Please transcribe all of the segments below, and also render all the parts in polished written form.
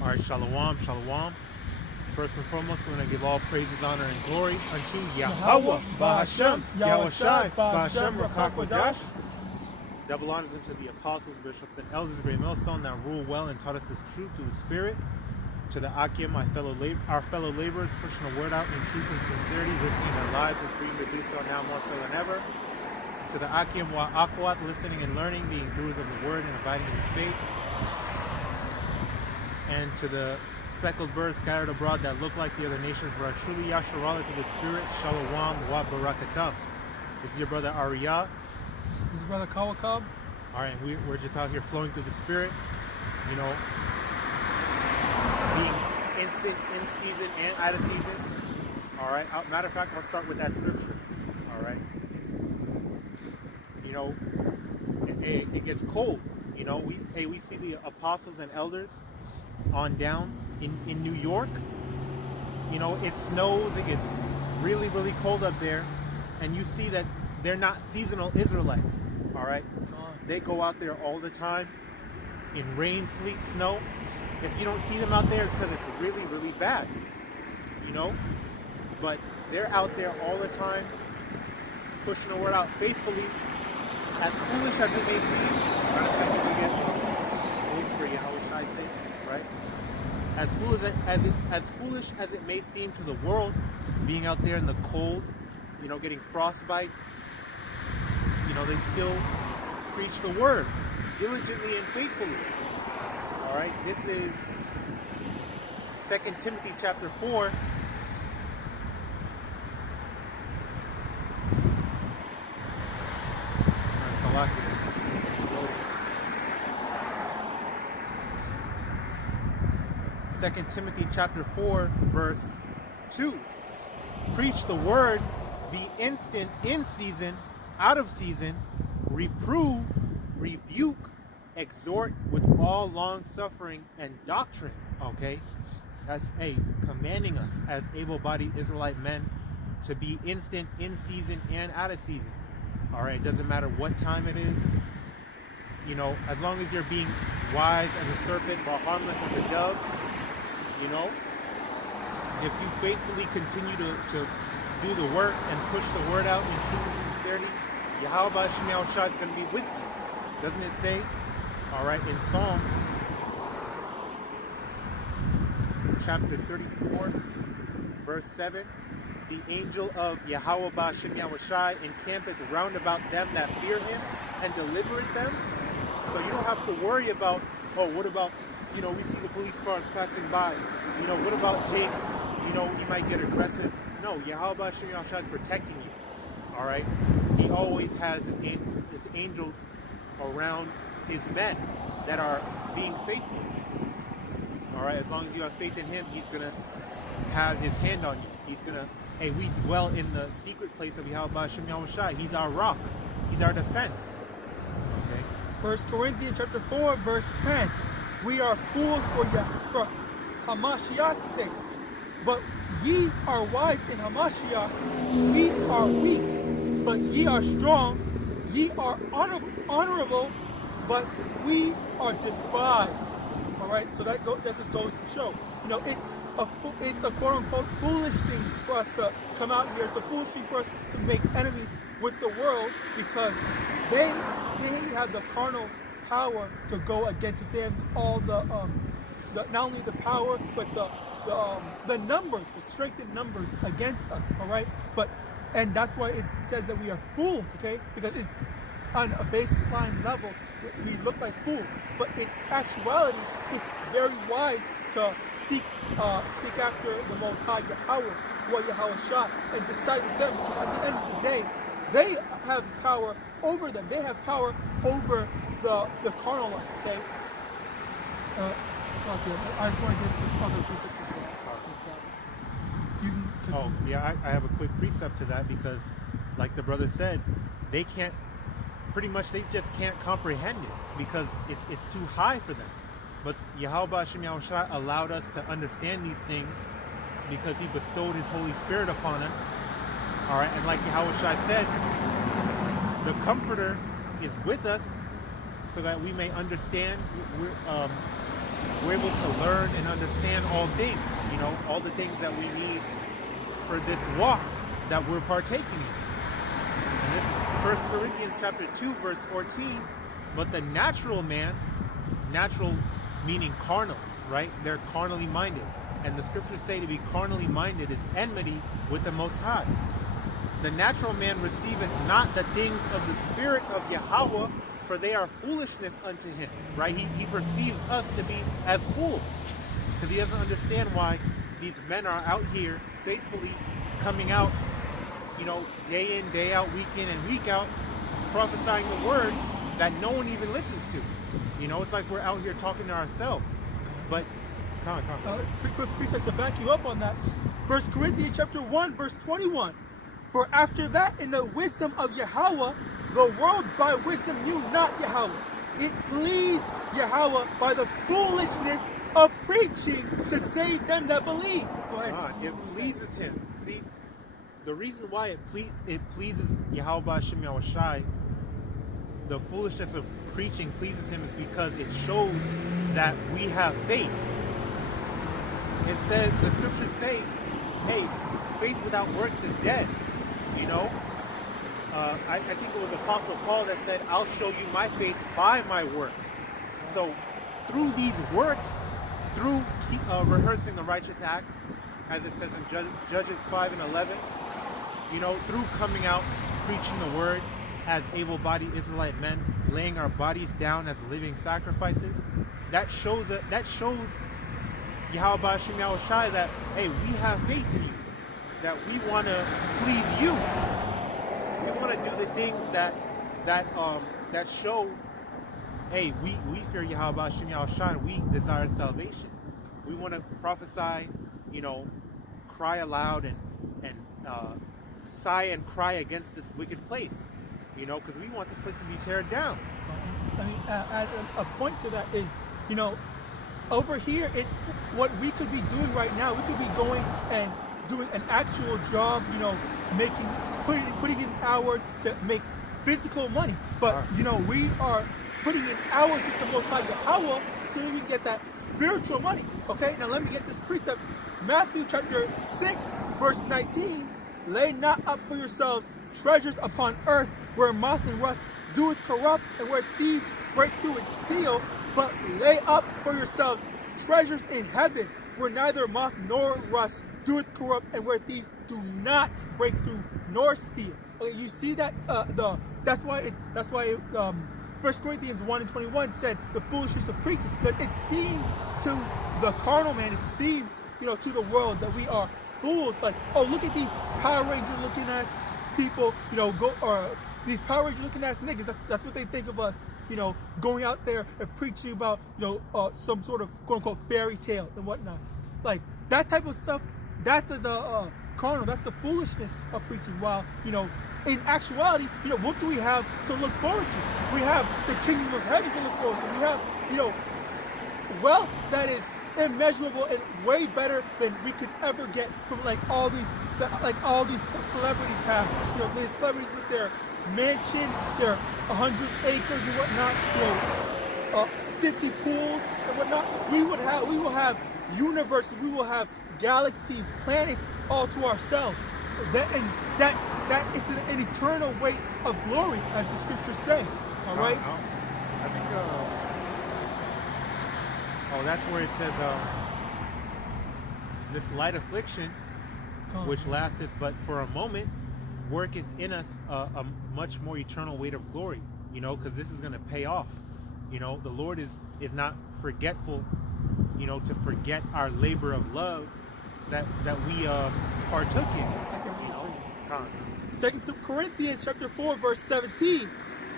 All right, shalom, shalom. First and foremost, we're going to give all praises, honor, and glory unto Yahawah, Bahashem, Yahawashi, Bahashem, Rakakwadah. Double honors unto the apostles, bishops, and elders, the great millstone that rule well and taught us this truth through the Spirit. To the Akim, our fellow laborers, pushing the word out in truth and sincerity, risking their lives and freedom to do so now more so than ever. To the Akim YAHAWAH, listening and learning, being doers of the word and abiding in the faith. And to the speckled birds scattered abroad that look like the other nations but are truly Yasharala through the Spirit, Shalom wa Barakatam. This is your brother Ariyah. This is brother Kawakab. All right, we're just out here flowing through the Spirit, you know, being instant in season and out of season. All right, matter of fact, I'll start with that scripture. All right, you know, it gets cold. You know, we see the apostles and elders on down in New York. You know, it snows, it gets really, really cold up there, and you see that they're not seasonal Israelites. All right, they go out there all the time in rain, sleet, snow. If you don't see them out there, it's because it's really, really bad, you know, but they're out there all the time pushing the word out faithfully, as foolish as it may seem. Right? As foolish as it may seem to the world, being out there in the cold, you know, getting frostbite, you know, they still preach the word diligently and faithfully. All right, this is 2 Timothy chapter 4. Second Timothy chapter 4, verse 2. Preach the word, be instant in season, out of season, reprove, rebuke, exhort with all long suffering and doctrine. Okay, that's commanding us as able-bodied Israelite men to be instant in season and out of season. All right, it doesn't matter what time it is. You know, as long as you're being wise as a serpent but harmless as a dove. You know, if you faithfully continue to do the work and push the word out in truth and sincerity, Yahweh is going to be with you. Doesn't it say? All right, in Psalms chapter 34, verse 7, the angel of Yahweh encampeth round about them that fear him and delivereth them. So you don't have to worry about, oh, what about, you know, we see the police cars passing by. You know, what about Jake? You know, he might get aggressive. No, Yahweh is protecting you. All right? He always has his angels around his men that are being faithful. All right? As long as you have faith in him, he's going to have his hand on you. He's going to, we dwell in the secret place of Yahweh. He's our rock. He's our defense. Okay? 1 Corinthians chapter 4, verse 10. We are fools for Hamashiach's sake, but ye are wise in Hamashiach. We are weak, but ye are strong. Ye are honorable, but we are despised. All right, so that just goes to show, you know, it's a quote unquote foolish thing for us to come out here. It's a foolish thing for us to make enemies with the world because they have the carnal power to go against us. They have all the not only the power but the numbers, the strength in numbers against us. All right, and that's why it says that we are fools. Okay, because it's on a baseline level we look like fools, but in actuality it's very wise to seek after the Most High Yahweh, YAHAWASHI, and decide with them, because at the end of the day they have power over them. They have power over the carnal life. Okay. I just want to get this other precept as well. You can continue. Oh yeah, I have a quick precept to that because, like the brother said, they can't. Pretty much, they just can't comprehend it because it's too high for them. But Yahweh allowed us to understand these things because he bestowed his Holy Spirit upon us. All right, and like Yahweh said, the Comforter is with us so that we may understand we're able to learn and understand all things, you know, all the things that we need for this walk that we're partaking in. And this is 1 Corinthians chapter 2, verse 14. But the natural man, natural meaning carnal, right? They're carnally minded. And the scriptures say to be carnally minded is enmity with the Most High. The natural man receiveth not the things of the Spirit of Yahweh, for they are foolishness unto him, right? He perceives us to be as fools because he doesn't understand why these men are out here faithfully coming out, you know, day in, day out, week in and week out, prophesying the word that no one even listens to. You know, it's like we're out here talking to ourselves. But, come on. Quick precept to back you up on that. 1 Corinthians chapter 1, verse 21. For after that, in the wisdom of Yahweh, the world by wisdom knew not Yahweh. It pleased Yahweh by the foolishness of preaching to save them that believe. Go ahead. It pleases him. See, the reason why it pleases YAHAWASHI, the foolishness of preaching pleases him, is because it shows that we have faith. It said, the scriptures say, hey, faith without works is dead. You know, I think it was the Apostle Paul that said, I'll show you my faith by my works. So through these works, through rehearsing the righteous acts, as it says in Judges 5 and 11, you know, through coming out, preaching the word as able-bodied Israelite men, laying our bodies down as living sacrifices, that shows YAHAWASHI that, hey, we have faith in you, that we want to please you. We want to do the things that show, hey, we fear YAHAWASHI and we desire salvation. We want to prophesy, you know, cry aloud and sigh and cry against this wicked place, you know, because we want this place to be teared down. I mean, add a point to that is, you know, over here, what we could be doing right now, we could be going and doing an actual job, you know, putting in hours to make physical money. But, you know, we are putting in hours with the Most High Yahweh so that we get that spiritual money. Okay, now let me get this precept. Matthew chapter 6, verse 19. Lay not up for yourselves treasures upon earth, where moth and rust doeth corrupt, and where thieves break through and steal, but lay up for yourselves treasures in heaven, where neither moth nor rust doeth corrupt, and where thieves do not break through nor steal. Okay, you see that that's why 1 Corinthians 1 and 21 said the foolishness of preaching, because it seems to the carnal man, it seems, you know, to the world that we are fools. Like, oh, look at these Power Ranger looking ass people, you know, these Power Ranger looking ass niggas. That's what they think of us, you know, going out there and preaching about, you know, some sort of quote unquote fairy tale and whatnot. It's like that type of stuff. That's the carnal. That's the foolishness of preaching. While, you know, in actuality, you know, what do we have to look forward to? We have the kingdom of heaven to look forward to. We have, you know, wealth that is immeasurable and way better than we could ever get from like all these celebrities have. You know, these celebrities with their mansion, their 100 acres and whatnot, you know, 50 pools and whatnot. We will have universes, we will have galaxies, planets all to ourselves. That it's an eternal weight of glory, as the scriptures say. All right. I think. That's where it says, this light affliction, which lasteth but for a moment, worketh in us a much more eternal weight of glory. You know, because this is going to pay off. You know, the Lord is not forgetful, you know, to forget our labor of love that we partook in. You know, 2 Corinthians chapter 4, verse 17.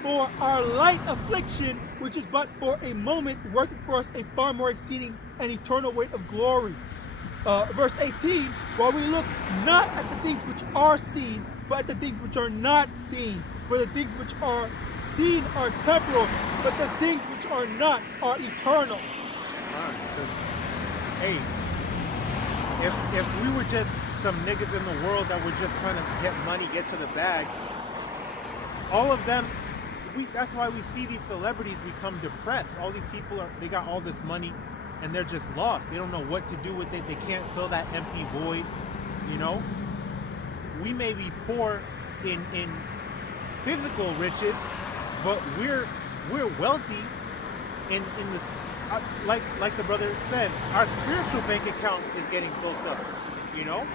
For our light affliction, which is but for a moment, worketh for us a far more exceeding and eternal weight of glory. Verse 18, while we look not at the things which are seen, but at the things which are not seen. For the things which are seen are temporal, but the things which are not are eternal. Hey, if we were just some niggas in the world that were just trying to get money, get to the bag, all of them, that's why we see these celebrities become depressed. All these people they got all this money, and they're just lost. They don't know what to do with it. They can't fill that empty void. You know, we may be poor in physical riches, but we're wealthy in this. Like the brother said, our spiritual bank account is getting built up. You know,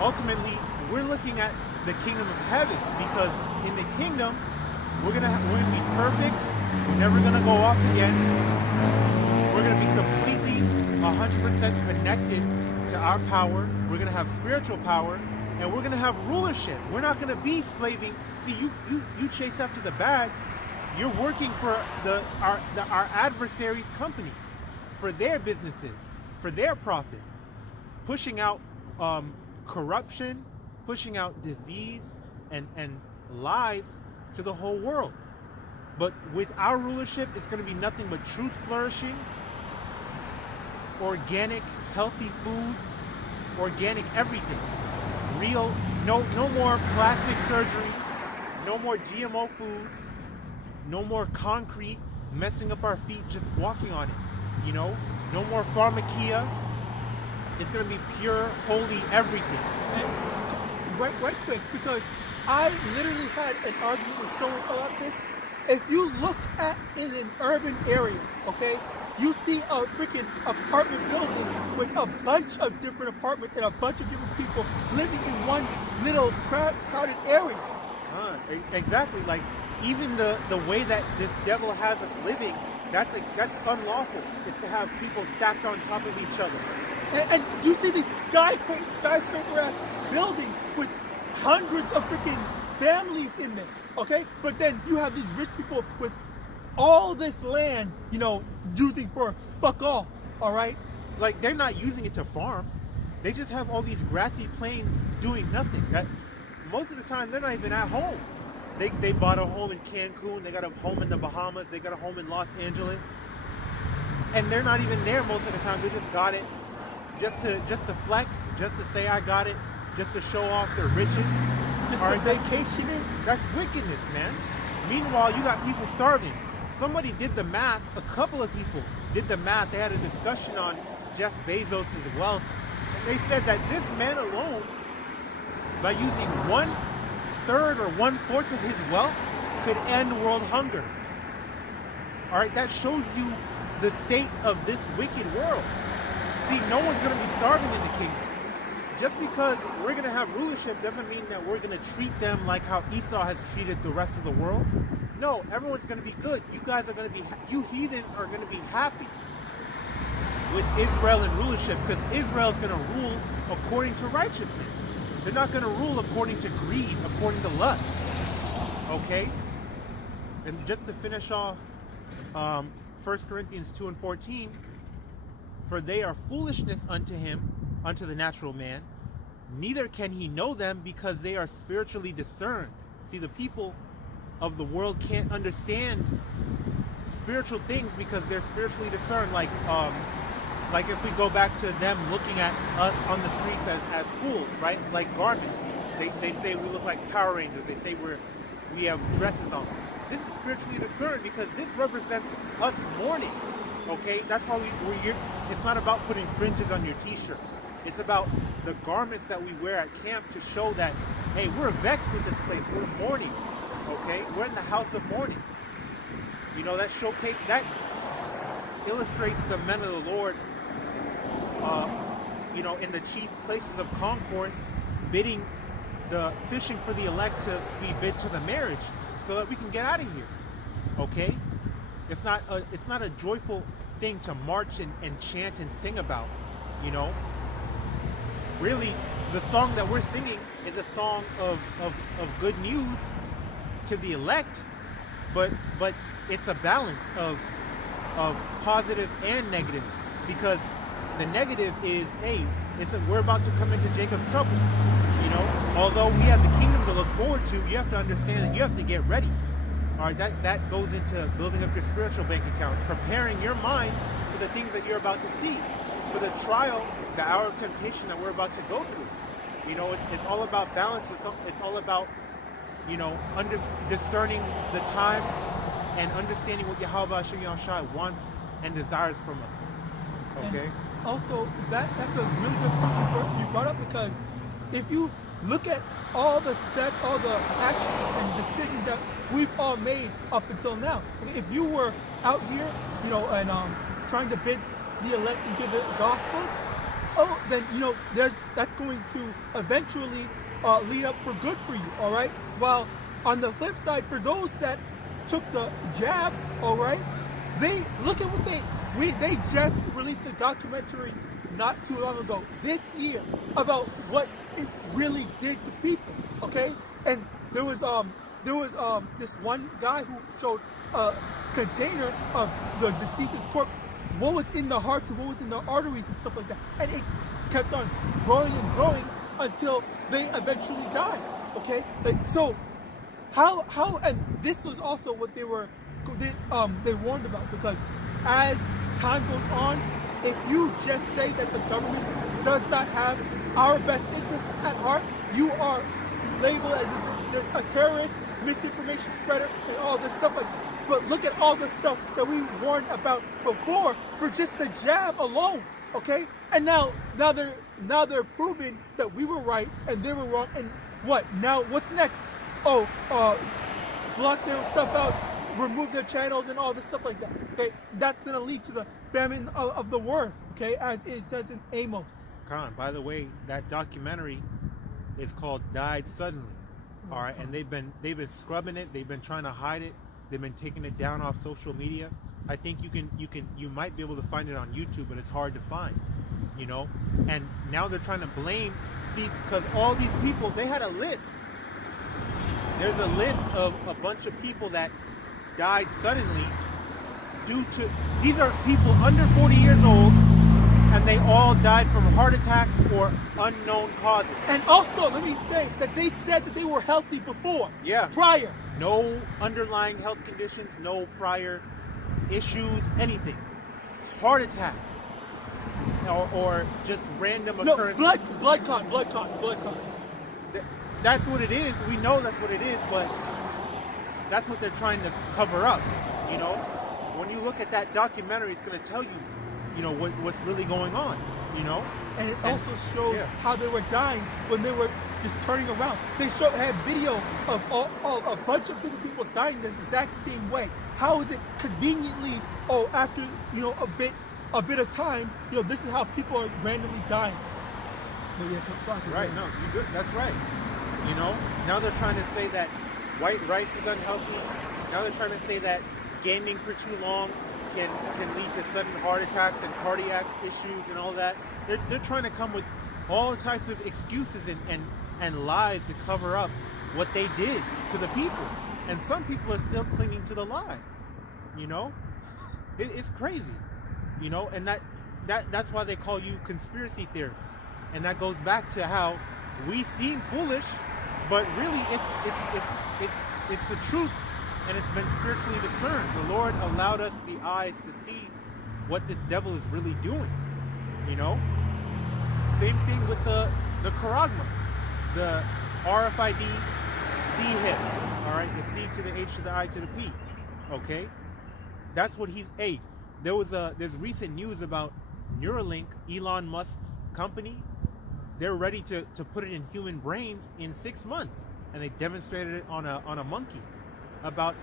ultimately we're looking at the kingdom of heaven, because in the kingdom we're gonna be perfect. We're never gonna go off again. We're gonna be completely 100% connected to our power. We're gonna have spiritual power, and we're gonna have rulership. We're not gonna be slaving. See, you chase after the bag. You're working for our adversaries' companies, for their businesses, for their profit, pushing out corruption, pushing out disease and lies to the whole world. But with our rulership, it's going to be nothing but truth flourishing, organic, healthy foods, organic everything. Real, no more plastic surgery, no more GMO foods, no more concrete messing up our feet just walking on it. You know, no more pharmakia. It's going to be pure, holy everything. And right quick, because I literally had an argument with someone about this. If you look at in an urban area, okay, you see a freaking apartment building with a bunch of different apartments and a bunch of different people living in one little crowded area. Exactly. Like, even the way that this devil has us living, that's unlawful. It's to have people stacked on top of each other. And you see these skyscraper ass buildings with hundreds of freaking families in there, okay? But then you have these rich people with all this land, you know, using for fuck all right? Like, they're not using it to farm. They just have all these grassy plains doing nothing. That most of the time they're not even at home. They bought a home in Cancun, they got a home in the Bahamas, they got a home in Los Angeles, and they're not even there most of the time. They just got it just to flex, just to say I got it, just to show off their riches. Just the vacationing. That's wickedness, man. Meanwhile, you got people starving. Somebody did the math, a couple of people did the math. They had a discussion on Jeff Bezos' wealth. And they said that this man alone, by using 1/3 or 1/4 of his wealth, could end world hunger. All right, that shows you the state of this wicked world. See, no one's going to be starving in the kingdom. Just because we're going to have rulership doesn't mean that we're going to treat them like how Esau has treated the rest of the world. No, everyone's going to be good. You guys are going to be, you heathens are going to be happy with Israel and rulership, because Israel is going to rule according to righteousness. They're not going to rule according to greed, according to lust. Okay? And just to finish off 1 Corinthians 2:14, for they are foolishness unto him, unto the natural man, neither can he know them, because they are spiritually discerned. See, the people of the world can't understand spiritual things because they're spiritually discerned. Like if we go back to them looking at us on the streets as fools, right? Like garments. They say we look like Power Rangers. They say we have dresses on. This is spiritually discerned because this represents us mourning. Okay, that's how it's not about putting fringes on your t-shirt. It's about the garments that we wear at camp to show that, hey, we're vexed with this place. We're mourning. Okay, we're in the house of mourning. You know, that illustrates the men of the Lord, you know, in the chief places of concourse, bidding the fishing for the elect to be bid to the marriage so that we can get out of here. Okay? It's not a joyful thing to march and chant and sing about, you know. Really, the song that we're singing is a song of good news to the elect, but it's a balance of positive and negative, because the negative is, hey, we're about to come into Jacob's trouble. You know, although we have the kingdom to look forward to, you have to understand that you have to get ready. All right, that goes into building up your spiritual bank account, preparing your mind for the things that you're about to see, for the trial, the hour of temptation that we're about to go through. You know, it's all about balance. It's all about, you know, discerning the times and understanding what YAHAWAH and His wants and desires from us. Okay. And also, that's a really good point you brought up, because if you look at all the steps, all the actions and decisions that we've all made up until now, if you were out here, and trying to bid the elect into the gospel, then that's going to eventually lead up for good for you, all right? While on the flip side, for those that took the jab, all right, they look at what they just released a documentary not too long ago, this year, about what it really did to people, okay? And there was this one guy who showed a container of the deceased's corpse, what was in the hearts and what was in the arteries and stuff like that, and it kept on growing and growing until they eventually died, okay? So how and this was also what they warned about, because as time goes on, if you just say that the government does not have our best interest at heart, you are labeled as a terrorist, misinformation spreader, and all this stuff like that. But look at all the stuff that we warned about before for just the jab alone, okay? And now they're proving that we were right and they were wrong. And what? Now what's next? Block their stuff out, remove their channels and all this stuff like that, okay? That's going to lead to the famine of the word, okay? As it says in Amos. Khan, by the way, that documentary is called Died Suddenly. All right, and they've been scrubbing it, they've been trying to hide it, they've been taking it down off social media. I think you might be able to find it on YouTube, but it's hard to find, and now they're trying to blame, because all these people, they had a list. There's a list of a bunch of people that died suddenly these are people under 40 years old, and they all died from heart attacks or unknown causes. And also, let me say that they said that they were healthy before. Yeah. Prior. No underlying health conditions, no prior issues, anything. Heart attacks. Or just random occurrences. No, blood clot. That's what it is. We know that's what it is, but that's what they're trying to cover up, When you look at that documentary, it's going to tell you, what's really going on, And it also shows how they were dying when they were just turning around. They had video of a bunch of different people dying the exact same way. How is it conveniently, after, a bit of time, this is how people are randomly dying. But right, no, you good. That's right. Now they're trying to say that white rice is unhealthy. Now they're trying to say that gaming for too long can lead to sudden heart attacks and cardiac issues and all that. They're trying to come with all types of excuses and lies to cover up what they did to the people. And some people are still clinging to the lie. It's crazy. And that's why they call you conspiracy theorists. And that goes back to how we seem foolish, but really it's the truth, and it's been spiritually discerned. The Lord allowed us the eyes to see what this devil is really doing. Same thing with the charagma, the RFID C-hip, all right, the C to the H to the I to the P, okay? That's what there's recent news about Neuralink, Elon Musk's company. They're ready to put it in human brains in 6 months, and they demonstrated it on a monkey, about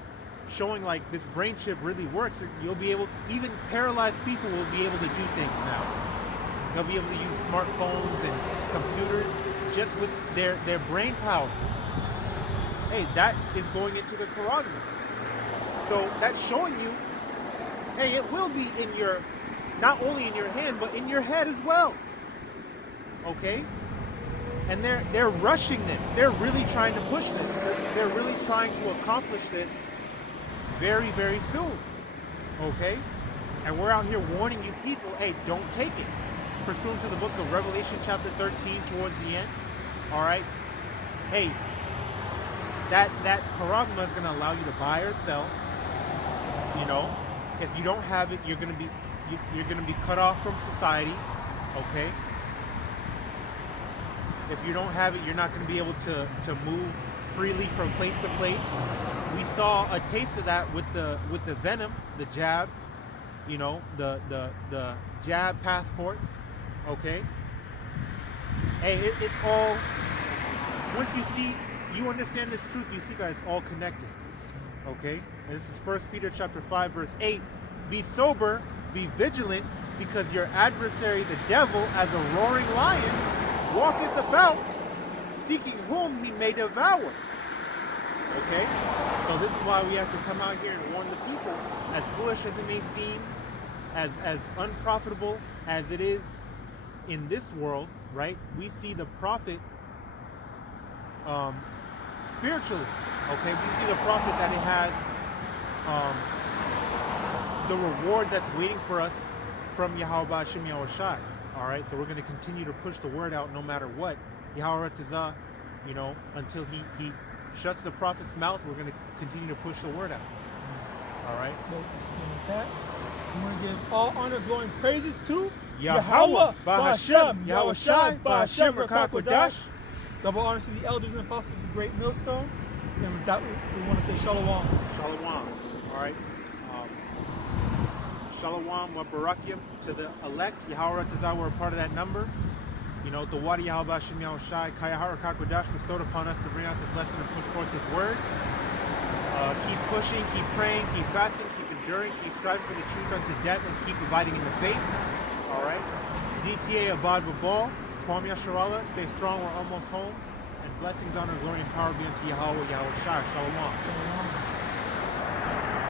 showing like this brain chip really works. You'll be able, even paralyzed people will be able to do things now. They'll be able to use smartphones and computers just with their brain power. Hey, that is going into the charagma. So that's showing you, hey, it will be in not only in your hand, but in your head as well. Okay? And they're rushing this. They're really trying to push this. They're really trying to accomplish this very, very soon. Okay? And we're out here warning you people, hey, don't take it. Pursuant to the book of Revelation chapter 13 towards the end. All right? Hey, that charagma is going to allow you to buy or sell. If you don't have it, you're going to be cut off from society. Okay? If you don't have it, you're not going to be able to move freely from place to place. We saw a taste of that with the venom, the jab, you know, the jab passports, okay? Hey, it's all, once you understand this truth, you see that it's all connected, okay? And this is 1 Peter chapter 5, verse 8. Be sober, be vigilant, because your adversary, the devil, as a roaring lion, walketh about, seeking whom he may devour. Okay? So this is why we have to come out here and warn the people, as foolish as it may seem, as unprofitable as it is in this world, right? We see the profit spiritually. Okay? We see the profit that it has, the reward that's waiting for us from YAHAWASHI. All right? So we're going to continue to push the word out no matter what. YAHAWADAH, you know, until he shuts the prophet's mouth, we're going to continue to push the word out. All right? And with that, we want to give all honor, glory, and praises to Yahawah, Bahashem, Yahawashi, Bahashem, Rakakwadash. Double honors to the elders and apostles of Great Millstone. And with that, we want to say Shalom. Shalom. All right? Shalom wa barakim to the elect. YAHAWADAH, we're a part of that number. You know, the Wadi Yahweh Shem Yahushai, Kayahara Kakwadash bestowed upon us to bring out this lesson and push forth this word. Keep pushing, keep praying, keep fasting, keep enduring, keep striving for the truth unto death, and keep abiding in the faith. All right? DTA Abad Babal, Kwam Yasharallah, stay strong, we're almost home. And blessings, honor, glory, and power be unto Yahweh, Yahawashi. Shalom. Shalom.